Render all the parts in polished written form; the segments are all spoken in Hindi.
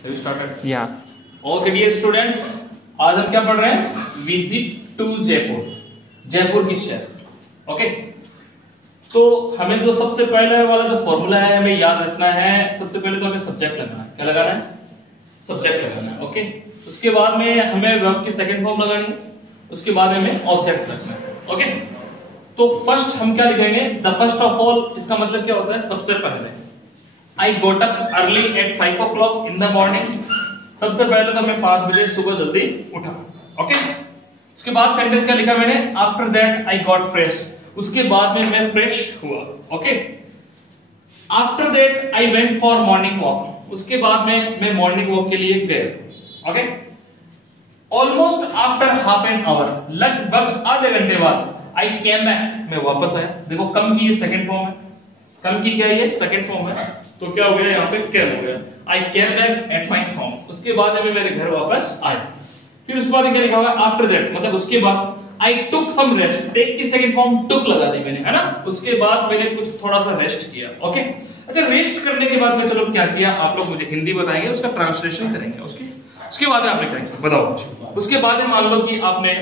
स्टार्टेड या ओके डियर स्टूडेंट्स, आज हम क्या पढ़ रहे हैं? विजिट टू जयपुर, जयपुर की शहर। ओके, तो हमें जो सबसे पहले वाला जो फॉर्मूला है हमें याद रखना है। सबसे पहले तो हमें सब्जेक्ट लगाना है। क्या लगाना है? सब्जेक्ट लगाना है। ओके, उसके बाद में हमें वर्ब की सेकंड फॉर्म लगानी है, उसके बाद में हमें ऑब्जेक्ट रखना है। ओके, तो फर्स्ट हम क्या लिखेंगे? द फर्स्ट ऑफ ऑल, इसका मतलब क्या होता है? सबसे पहले। I got up early at 5 o'clock in the morning. सबसे पहले तो मैं 5 बजे सुबह जल्दी उठा। ओके, उसके बाद सेंटेंस क्या लिखा मैंने? After that I got fresh. उसके बाद में मैं फ्रेश हुआ। Okay, after that I went for morning walk. उसके बाद में मैं मॉर्निंग वॉक के लिए गया। Okay, almost after half an hour, लगभग आधे घंटे बाद आई केम बैक, मैं वापस आया। देखो कम की ये सेकंड फॉर्म है, कम की क्या है? ये सेकंड फॉर्म है। तो क्या हो गया यहाँ पे? केम हो गया। I came back at my home. उसके बाद में मेरे घर वापस आया। फिर उसके बाद क्या लिखा हुआ है? आफ्टर दैट, मतलब उसके बाद आई टुक सम रेस्ट। टेक की सेकंड फॉर्म टुक लगा दी मैंने, है ना? उसके बाद मैंने कुछ थोड़ा सा रेस्ट किया। ओके, अच्छा, रेस्ट करने के बाद में चलो क्या किया? आप लोग मुझे हिंदी बताएंगे, उसका ट्रांसलेशन करेंगे। उसके बाद आपने क्या किया बताओ मुझे। उसके बाद में मान लो कि आपने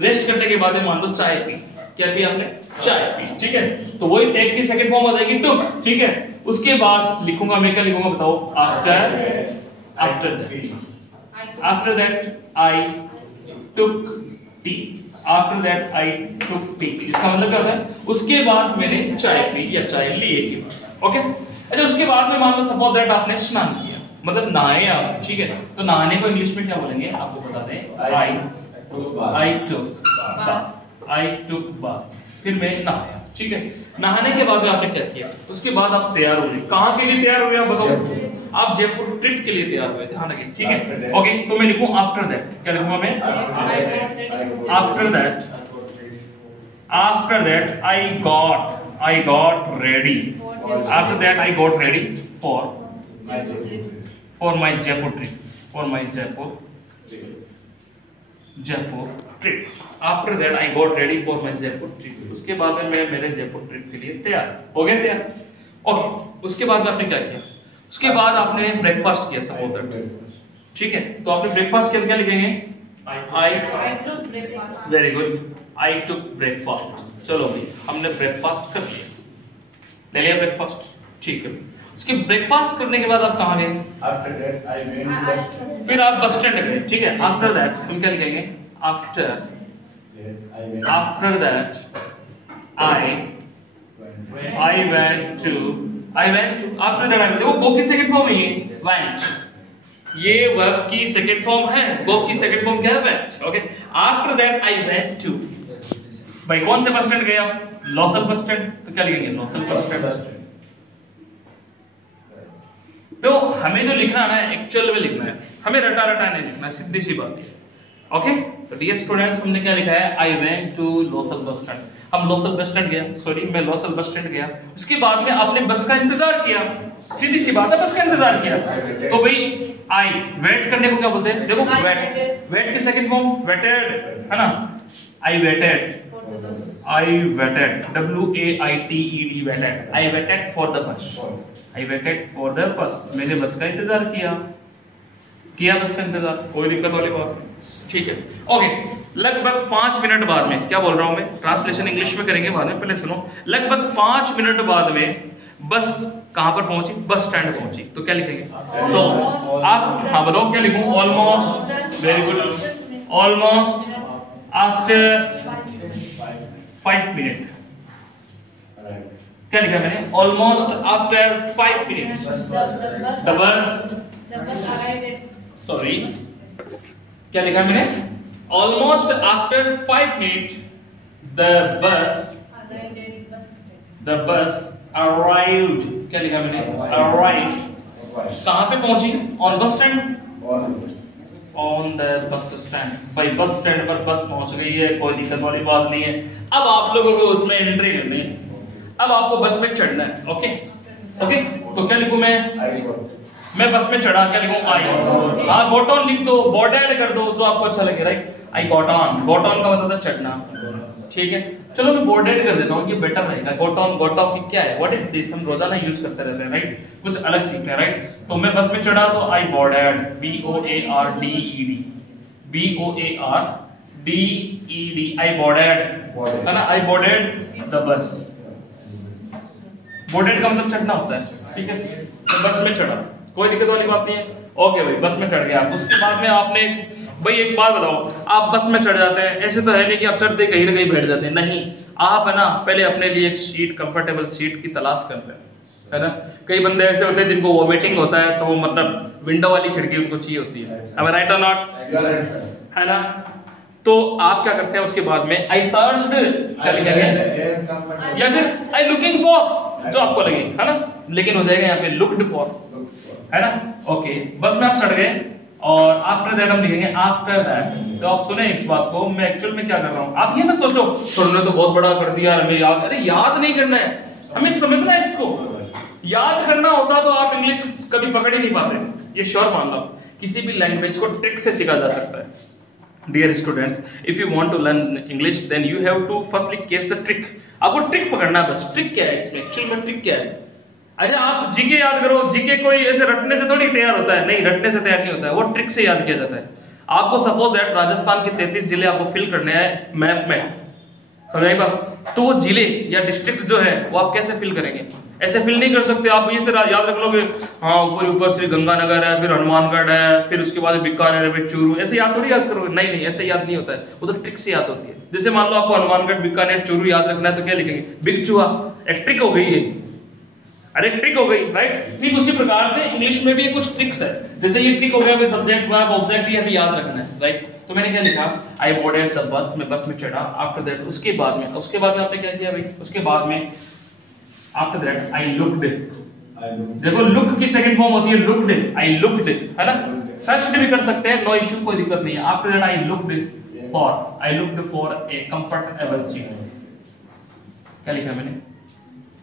रेस्ट करने के बाद में मान लो चाय पी। क्या पी आपने? चाय पी। ठीक है, तो वही टेक की सेकंड फॉर्म आ जाएगी टुक। ठीक है, उसके बाद लिखूंगा मैं, क्या लिखूंगा बताओ? After that I took T. After that I took T, इसका मतलब क्या होता है? उसके बाद मैंने चाय पी या चाय ली एक ही बार। ओके, अच्छा, उसके बाद में मान लो सपोज दैट आपने स्नान किया, मतलब नहाए आप। ठीक है, तो नहाने को इंग्लिश में क्या बोलेंगे आपको बता दें? आई टुक बाथ। फिर मैं नहाया। ठीक है, नहाने के बाद आपने क्या किया? उसके बाद आप तैयार हो गए। कहां के लिए तैयार हुए आप बताओ? आप जयपुर ट्रिप के लिए तैयार हुए थे। हाँ लगे, ठीक है। ओके, तो मैं लिखूं आफ्टर दैट। क्या लिखूंगा मैं? After that I got ready. After that I got ready for my Jaipur trip. Trip. After that I got ready for my Jaipur trip. उसके बाद में मैं मेरे जयपुर ट्रिप के लिए तैयार हो गए। तैयार। ओके, उसके बाद आपने क्या किया? उसके बाद आपने ब्रेकफास्ट किया सपोज दैट। ठीक है, तो आपने ब्रेकफास्ट किया, क्या लिखेंगे? वेरी गुड, आई टुक ब्रेकफास्ट। चलो भाई, हमने ब्रेकफास्ट कर लिया, ले लिया ब्रेकफास्ट। ठीक है, उसके ब्रेकफास्ट करने के बाद आप कहां गए? आफ्टर दैट आई वेंट, फिर आप बस स्टैंड गए। ठीक है, आफ्टर दैट हम क्या लिखेंगे? After that I went to. After that I, देखो गो की सेकंड फॉर्म है ये वेंट। ये वर्ब की सेकंड फॉर्म है, गो की सेकंड फॉर्म क्या है? Went. Okay, after that I went to. भाई कौन से बस स्टैंड गए आप? लॉसल बस स्टैंड। तो क्या लिखेंगे? लॉसल बस स्टैंड। तो हमें जो लिखना है ना, एक्चुअल में लिखना है, हमें रटा नहीं लिखना है, सीधी सी बात है। ओके, तो डियर स्टूडेंट्स, हमने क्या लिखा है? आई वेंट टू लॉसल बस स्टैंड। हम लॉसल बस स्टैंड गया, मैं लॉसल बस स्टैंड गया। उसके बाद में आपने बस का इंतजार किया। सीधी सी बात है, बस का इंतजार किया। तो भाई आई वेट करने को क्या बोलते हैं? देखो वेट की सेकंड फॉर्म वेटेड, है ना? I waited WAITED waited. I waited for the bus. मैंने बस का इंतजार किया बस का इंतजार, कोई दिक्कत वाली बात नहीं। ठीक है, ओके, लगभग 5 मिनट बाद में, क्या बोल रहा हूं मैं? ट्रांसलेशन इंग्लिश में करेंगे बाद में, पहले सुनो। लगभग 5 मिनट बाद में बस कहां पर पहुंची? बस स्टैंड पहुंची। तो क्या लिखेंगे? तो आप हाँ बताओ क्या लिखूं? Almost, very good, almost after 5 minute. क्या लिखा मैंने? Almost after 5 minutes the bus, sorry, क्या लिखा मैंने? Almost after 5 minute the bus arrived. क्या लिखा मैंने? अराइव्ड। कहां पे पहुंची? On bus stand, on the bus stand. भाई बस स्टैंड पर बस पहुंच गई है, कोई दिक्कत वाली बात नहीं है। अब आप लोगों को उसमें एंट्री करनी है, अब आपको बस में चढ़ना है। ओके, तो क्या लिखूं मैं बस में चढ़ा, क्या लिखूं? आई। हाँ, गॉट ऑन लिख दो, बॉट ऐड कर दो, जो आपको अच्छा लगे। राइट, आई गॉट ऑन का मतलब है चढ़ना। ठीक है, चलो मैं बोर्डेड कर देता हूँ, ये बेटर रहेगा। गोट ऑन गोट ऑफ क्या है, व्हाट इज दिस, हम रोजाना यूज करते रहते हैं राइट, कुछ अलग सीखते हैं राइट। तो मैं बस में चढ़ा तो आई बोर्डेड, BOARDED, BOARDED, आई बोर्डेड है ना, आई बोर्डेड द बस। बोर्डेड का मतलब चढ़ना होता है, ठीक है। तो बस में चढ़ा, कोई दिक्कत वाली बात नहीं है, ओके भाई बस में चढ़ गया आप। उसके बाद में आपने भाई एक बात बताओ, आप बस में चढ़ जाते हैं, ऐसे तो है नहीं कि आप चढ़ते कहीं ना कहीं बैठ जाते हैं, नहीं, आप है ना पहले अपने लिए एक सीट, कंफर्टेबल सीट की तलाश करते हैं, है ना। कई बंदे ऐसे होते हैं जिनको वोमिटिंग होता है, तो वो मतलब विंडो वाली खिड़की उनको चाहिए होती है, am I right or not? है ना। तो आप क्या करते हैं उसके बाद में, आई सर्च्ड क्या लिखेंगे, या फिर आई लुकिंग फॉर, जो आपको लगे, है ना, लेकिन हो जाएगा यहाँ पे लुक्ड फॉर, है ना। ओके, बस में आप चढ़ गए और आफ्टर दैट हम लिखेंगे आफ्टर दैट। तो आप सुने इस बात को, मैं एक्चुअल में क्या कर रहा हूँ, आप ये ना सोचो तुमने तो बहुत बड़ा कर दिया हमें याद, अरे याद नहीं करना है, हमें समझना है इसको। याद करना होता तो आप इंग्लिश कभी पकड़ ही नहीं पाते, ये श्योर मान लो। किसी भी लैंग्वेज को ट्रिक से सीखा जा सकता है। Dear students, if you want to learn English, then you have to firstly catch the trick. आपको ट्रिक पकड़ना है बस। ट्रिक क्या है इसमें, एक्चुअल में ट्रिक क्या है। अच्छा आप जीके याद करो, जीके कोई ऐसे रटने से थोड़ी तैयार होता है, नहीं, रटने से तैयार नहीं होता है, वो ट्रिक से याद किया जाता है। आपको सपोज दैट राजस्थान के 33 जिले आपको फिल करने हैं मैप में, समझाई बात। तो वो जिले या डिस्ट्रिक्ट जो है वो आप कैसे फिल करेंगे, ऐसे फिल नहीं कर सकते आप। ये से याद रख लोगे, हाँ ऊपर श्री गंगानगर है, फिर हनुमानगढ़ है, फिर उसके बाद बीकानेर है, फिर चूरू, ऐसे याद थोड़ी याद करोगे, नहीं नहीं, ऐसे याद नहीं होता है, वो तो ट्रिक से याद होती है। जैसे मान लो आपको हनुमानगढ़, बीकानेर, चूरू याद रखना है तो क्या लिखेंगे, बिग चूहा, एक ट्रिक हो गई है, अरे ट्रिक हो गई राइट। ठीक उसी प्रकार से इंग्लिश में भी कुछ ट्रिक्स है, जैसे ये ट्रिक हो गया सब्जेक्ट वर्ब ऑब्जेक्ट, ये भी याद रखना है राइट। तो मैंने क्या लिखा, आई बोर्डेड द बस, मैं बस में चढ़ा, आफ्टर दैट उसके बाद में आपने क्या किया भाई, उसके बाद में आफ्टर दैट आई लुक्ड, देखो लुक की सेकंड फॉर्म होती है लुक्ड, आई लुक्ड, है ना, सर्च भी कर सकते हैं, नो इश्यू, कोई दिक्कत नहीं है। After that I looked for a comfortable seat, क्या लिखा मैंने,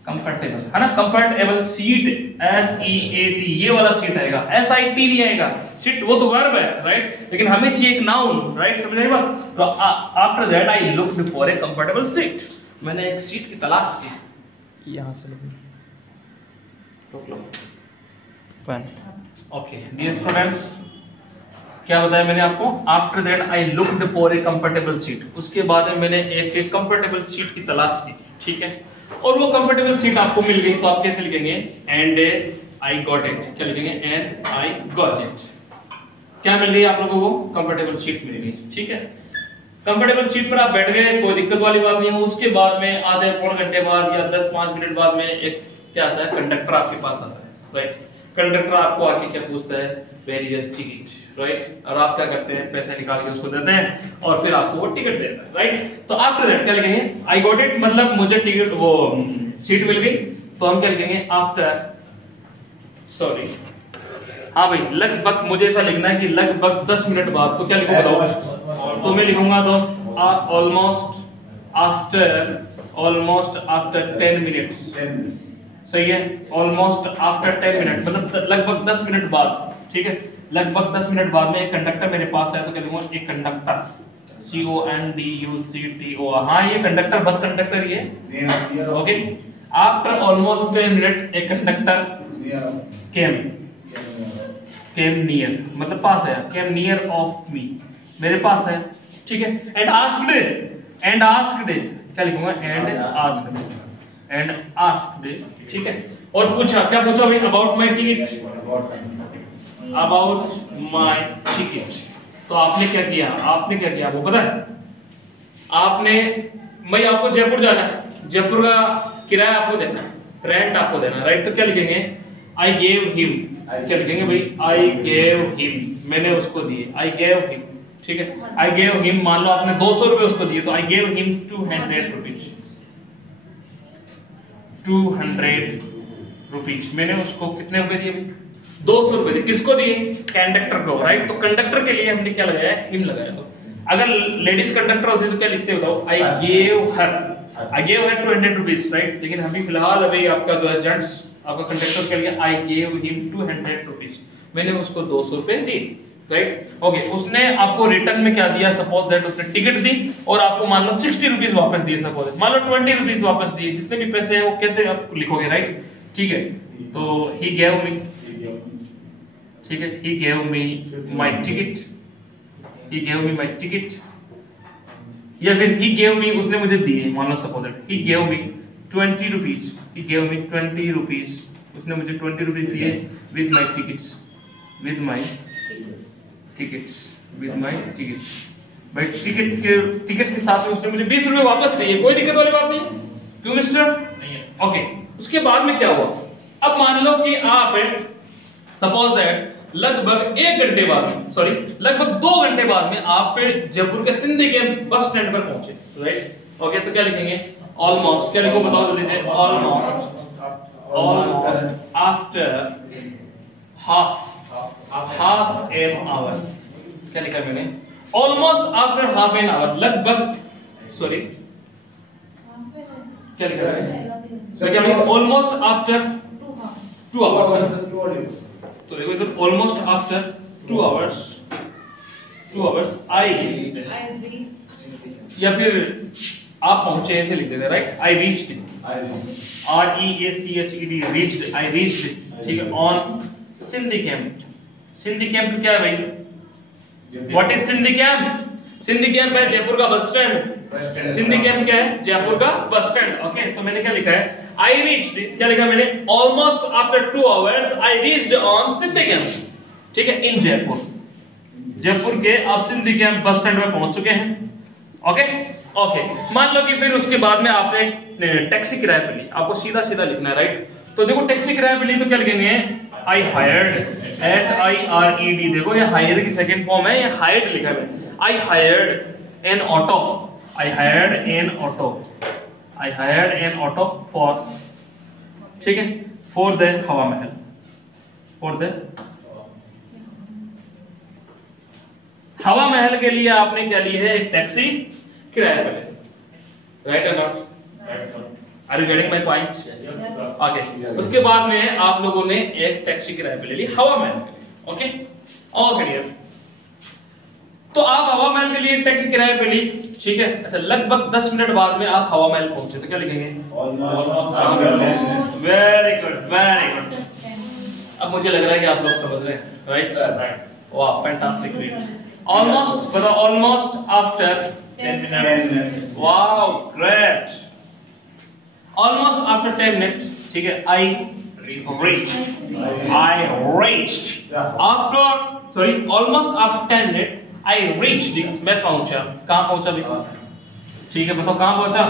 कंफर्टेबल, है ना, कंफर्टेबल सीट, SEAT, ये वाला सीट आएगा, SIT नहीं आएगा। सीट वो तो वर्ब है राइट, लेकिन हमें चाहिए एक नाउन राइट, समझ रहे बात। तो after that I looked for a comfortable seat, मैंने एक सीट की तलाश की, यहां से रोक लो पेन। ओके डियर स्टूडेंट्स, क्या बताया मैंने आपको, after that I looked for a comfortable seat, उसके बाद में मैंने एक कंफर्टेबल सीट की तलाश की, ठीक है। और वो कंफर्टेबल सीट आपको मिल गई, तो आप कैसे लिखेंगे, एंड आई गॉट इट, क्या लिखेंगे, एंड आई गॉट इट, क्या मिल गई आप लोगों को, कंफर्टेबल सीट मिल गई, ठीक है। कंफर्टेबल सीट पर आप बैठ गए, कोई दिक्कत वाली बात नहीं है। उसके बाद में आधे पौन घंटे बाद या 10-5 मिनट बाद में एक क्या आता है, कंडक्टर आपके पास आता है राइट। कंडक्टर आपको आके क्या पूछता है, where is your ticket right, और आप क्या करते हैं, पैसे निकाल के उसको देते हैं और फिर आपको वो टिकट देता है राइट। तो आफ्टर दैट क्या लिखेंगे, आई गॉट इट, मतलब मुझे टिकट वो सीट मिल गई, तो हम क्या लिखेंगे, आफ्टर, सॉरी, हाँ भाई लगभग, मुझे ऐसा लिखना है कि लगभग 10 मिनट बाद, तो क्या लिखूंगा बताओ, तो मैं लिखूंगा दोस्त ऑलमोस्ट आफ्टर 10 मिनट्स, सही है, ऑलमोस्ट आफ्टर 10 मिनट, मतलब लगभग 10 मिनट बाद, ठीक है। लगभग 10 मिनट बाद में एक कंडक्टर मेरे पास है, तो क्या लिखूंगा, एक कंडक्टर, CONDUCTOR, हाँ ये कंडक्टर, बस कंडक्टर ही है, ओके। आफ्टर ऑलमोस्ट 10 मिनट एक कंडक्टर केम नियर, मतलब पास है, केम नियर ऑफ मी, मेरे पास है, ठीक है। एंड आस्क्ड क्या लिखूंगा, एंड आस्क्ड, ठीक है। और पूछा, क्या पूछा भाई, अबाउट माय टिकट, तो आपने क्या किया, वो पता है, आपने, भाई आपको जयपुर जाना है, जयपुर का किराया आपको देना है, रेंट आपको देना है राइट। तो क्या लिखेंगे, आई गेव हिम, क्या लिखेंगे भाई, आई गेव हिम, मैंने उसको दिए, आई गेव हिम, ठीक है। आई गेव हिम, मान लो आपने 200 रुपए उसको दिए, तो I gave him 200 rupees, 200 rupees, मैंने उसको कितने रुपए दिए, 200 रुपए दिए, किसको दिए, कंडक्टर को राइट। तो कंडक्टर के लिए हमने क्या लगाया, हिम लगाया। तो अगर लेडीज कंडक्टर होती तो क्या लिखते बताओ, I gave her 200 rupees right. लेकिन अभी फिलहाल अभी आपका जो है जेंट्स, आपका कंडक्टर के लिए आई गेव हिम 200 रुपीज, मैंने उसको 200 रुपए दिए, राइट ओके। उसने आपको रिटर्न में क्या दिया, सपोज दैट उसने टिकट दी और आपको मान लो 60 रुपीज वापस दिए, सपोज मान लो 20 रुपीज वापस दिए, जितने भी पैसे हैं वो कैसे आप लिखोगे, राइट ठीक है। तो ही गेव मी, ठीक है, he gave me my ticket, he gave me my ticket, या फिर ही गेव मी उसने मुझे दिए, मान लो suppose that he gave me 20 rupees, he gave me 20 rupees, उसने मुझे 20 रुपीज दिए with my tickets, with my tickets, with my tickets. भाई टिकट के साथ में उसने मुझे 20 रुपए वापस दिए, कोई दिक्कत वाली बात नहीं, क्यों मिस्टर? नहीं है। ओके, उसके बाद में क्या हुआ, अब मान लो कि आप सपोज दैट लगभग 1 घंटे बाद में, सॉरी लगभग 2 घंटे बाद में आप जयपुर के सिंधी कैंप बस स्टैंड पर पहुंचे, राइट ओके। तो क्या लिखेंगे, ऑलमोस्ट, क्या लिखो बताओ जल्दी से, almost after half an hour, क्या लिखा मैंने, almost after half an hour, लगभग, सॉरी क्या लिखा है, क्या लिखा, ऑलमोस्ट आफ्टर 2 आवर्स, तो देखो इधर ऑलमोस्ट आफ्टर 2 आवर्स आई, या फिर आप पहुंचे ऐसे लिख देते, right, I reached, REACHED, reached, I reached, ठीक है, on Sindhi camp. Sindhi camp क्या है भाई, what is Sindhi camp? Sindhi camp है जयपुर का बस स्टैंड, सिंधी कैंप क्या है, जयपुर का बस स्टैंड, ओके। तो मैंने क्या लिखा है, आई रीच्ड, क्या लिखा मैंने, almost after 2 hours I reached on Sindhi camp, ठीक है, इन जयपुर, जयपुर के आप सिंधी कैंप बस स्टैंड में पहुंच चुके हैं, ओके ओके। मान लो कि फिर उसके बाद में आपने टैक्सी किराए पे ली, आपको सीधा सीधा लिखना है, राइट। तो देखो टैक्सी किराए पे ली तो क्या लिखेंगे, आई हायर्ड, HIRED, देखो ये हायर की सेकंड फॉर्म है, ये हायर्ड लिखा है, I hired N auto, I hired N auto, I hired N auto for, ठीक है, फॉर द हवा महल, फॉर द हवा महल के लिए आपने क्या ली है, एक टैक्सी किराए पे, राइट और not, are you getting my point? Okay, उसके बाद में आप लोगों ने एक टैक्सी किराए पे ले ली हवा महल के लिए, ओके ओके डियर। तो आप हवा महल के लिए टैक्सी किराए पे ली, ठीक है, अच्छा लगभग 10 मिनट बाद में आप हवा महल पहुंचे, तो क्या लिखेंगे, वेरी गुड वेरी गुड। अब मुझे लग रहा है कि आप लोग समझ रहे हैं, राइट, वाह फैंटास्टिक, ऑलमोस्ट बताओ, almost after 10 minutes, wow great, almost after 10 minutes, ठीक है, आई reached after, sorry almost after 10 minute I reached, मैं पहुंचा, कहां पहुंचा भैया, ठीक है बताओ कहां पहुंचा,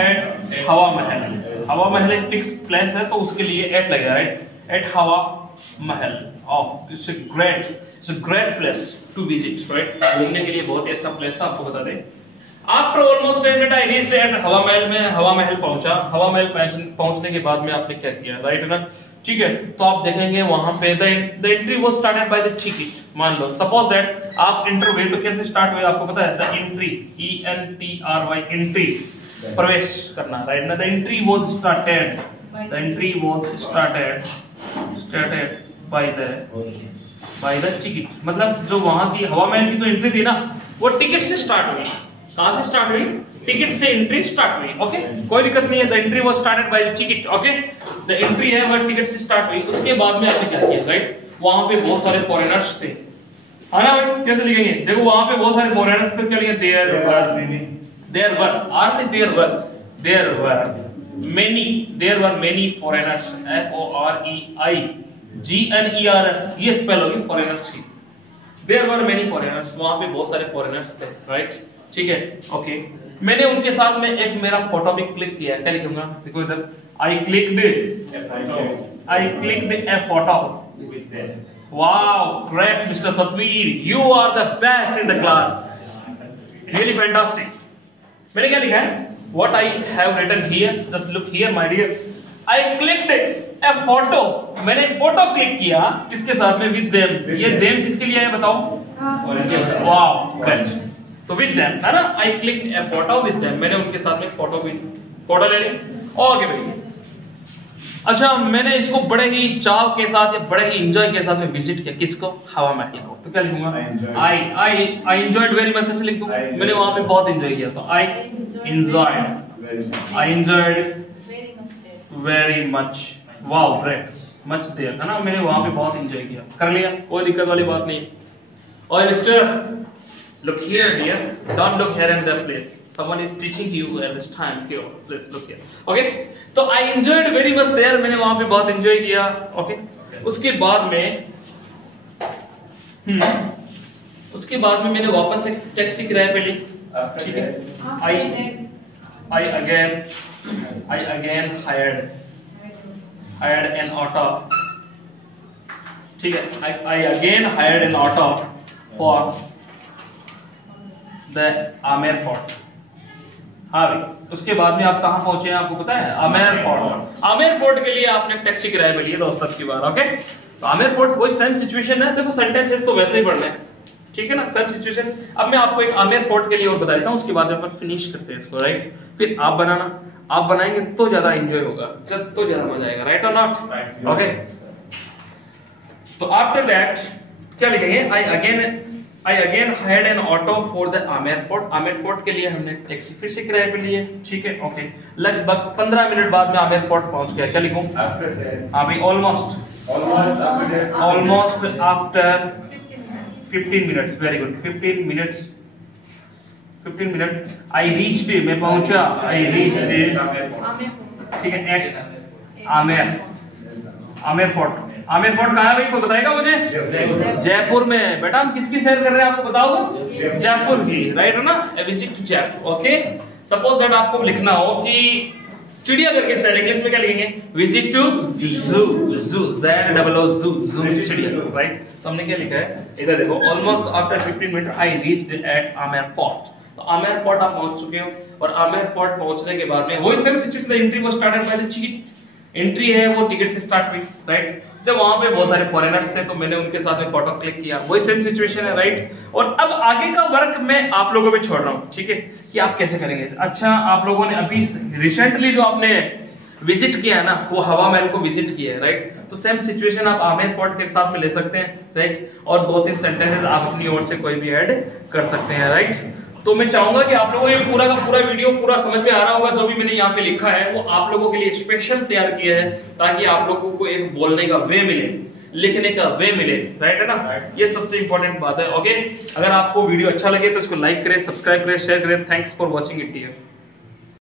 एट हवा महल, हवा महल एक फिक्स प्लेस है तो उसके लिए एट लगेगा, right, at Hawa Mahal, of it's a great place to visit, right, घूमने के लिए बहुत ही अच्छा प्लेस है, आपको बता दें। After almost 10 minute I reached eight Hawa महल, में हवा महल पहुंचा, हवा महल पहुंचने के बाद में आपने क्या किया, राइट ना, ठीक है। तो आप देखेंगे वहां पे the entry was started by the ticket, मान लो सपोज दैट आप एंटर हुए तो कैसे स्टार्ट हुए आपको पता है, द एंट्री, ENTRY, एंट्री, प्रवेश करना, राइट ना, the entry was started, the entry was started by the ticket, मतलब जो वहां की हवा महल की जो एंट्री थी ना वो टिकट से स्टार्ट हुई, कहां से स्टार्ट हुई, टिकट से एंट्री स्टार्ट हुई, ओके कोई दिक्कत नहीं है, the entry was started by the ticket, okay the entry है वो टिकट से स्टार्ट हुई। उसके बाद में आपने क्या किया, राइट, वहां पे बहुत सारे फॉरेनर्स थे, है ना, कैसे लिखेंगे, देखो वहां पे बहुत सारे फॉरेनर्स थे, क्या लिखेंगे, there were many foreigners, FOREIGNERS, ये स्पेल होगी फॉरेनर्स की, देयर वर मेनी फॉरेनर्स, वहां पे बहुत सारे फॉरेनर्स थे, राइट, ठीक है ओके। मैंने उनके साथ में एक मेरा फोटो भी क्लिक किया, क्या लिखूंगा, देखो इधर, I clicked a photo with them, wow great Mister Satveer, you are the best in the class, really fantastic. मैंने क्या लिखा है, what I have written here, just look here my dear, I clicked a photo, मैंने फोटो क्लिक किया किसके साथ में, विद देम, ये देम किसके लिए है बताओ, वाओ ग्रेट, तो विद देम है ना, I clicked a photo with them, मैंने उनके साथ में फोटो ले ली, ओके भाई। अच्छा, मैंने इसको बड़े ही चाव के साथ या बड़े ही एंजॉय के साथ में विजिट किया, किसको? हवा महल को। तो क्या लिखूंगा? आई एंजॉयड वेरी मच, ऐसे लिख दूं। मैंने वहां पे बहुत एंजॉय किया, तो I enjoyed very much. Wow great, much there था ना, मैंने वहां पे बहुत एंजॉय किया। कर लिया, कोई दिक्कत वाली बात नहीं। और mister, look here dear, don't look here and that place, someone is teaching you at this time here, please look here, okay? तो I enjoyed very much there, मैंने वहां पे बहुत एंजॉय किया, okay? उसके बाद में मैंने वापस एक टैक्सी किराए पे ली, ठीक है? I again hired an auto, ठीक है? I again hired an auto for the Amer fort. हाँ भाई, उसके बाद में आप कहाँ पहुंचे हैं आपको पता है? आमेर फोर्ट। आमेर फोर्ट के लिए आपने टैक्सी किराए पे लिया दोस्त की बार, ओके? तो आमेर फोर्ट वही सेम सिचुएशन है, देखो सेंटेंसेस तो वैसे ही पढ़ना है, ठीक है ना? Same situation. अब मैं आपको एक आमेर फोर्ट के लिए और बता देता हूँ, उसके बाद अपन फिनिश करते हैं इसको, राइट? फिर आप बनाएंगे तो ज्यादा एंजॉय होगा, जस्ट तो ज्यादा मजा आएगा, राइट और नॉट? ओके, तो आफ्टर दैट क्या लिखेंगे? I again hired an auto for the Amer fort. Amer fort के लिए हमने टैक्सी फिर से किराए पे लिए, ठीक है? ओके, लगभग 15 मिनट बाद में आमेर फोर्ट पहुंच गया। क्या लिखूं? हाँ भाई, almost after 15 minutes, very good, 15 minute I reached, मैं पहुंचा, आई रीच्ड, ठीक है, at Amer fort. Amer fort कहाँ है भाई, कोई बताएगा मुझे? जयपुर में। बेटा हम किसकी सैर कर रहे हैं आपको बताओगे? जयपुर की, राइट है ना? A visit to Jaipur, okay? Suppose that आपको लिखना हो कि चिड़ियाघर की सैर, इंग्लिश में क्या लिखेंगे? विजिट टू जू, चिड़िया, राइट? तो हमने क्या लिखा है इधर देखो, almost after 15 minute I reached eight Amer fort. तो आमेर फोर्ट आप पहुंच चुके हो, और आमेर फोर्ट पहुंचने के बाद में वही same situation, entry was started by the ticket. Entry है वो टिकट से स्टार्ट हुई, राइट? जब वहां पे बहुत सारे फॉरेनर्स थे तो मैंने उनके साथ में फोटो क्लिक किया, वही सेम सिचुएशन है, राइट? और अब आगे का वर्क मैं आप लोगों पे छोड़ रहा हूं, ठीक है? कि आप कैसे करेंगे। अच्छा, आप लोगों ने अभी रिसेंटली जो आपने विजिट किया है ना, वो हवा महल को विजिट किया है, राइट? तो सेम सिचुएशन आप आमेर फोर्ट के साथ में ले सकते हैं, राइट? और 2-3 सेंटेंसेस आप अपनी ओर से कोई भी ऐड कर सकते हैं, राइट? तो मैं चाहूंगा कि आप लोगों को ये पूरा का पूरा वीडियो पूरा समझ में आ रहा होगा। जो भी मैंने यहाँ पे लिखा है वो आप लोगों के लिए स्पेशल तैयार किया है, ताकि आप लोगों को एक बोलने का वे मिले, लिखने का वे मिले, राइट है ना? ये सबसे इंपॉर्टेंट बात है, ओके? अगर आपको वीडियो अच्छा लगे तो इसको लाइक करें, सब्सक्राइब करें, शेयर करें। Thanks for watching it.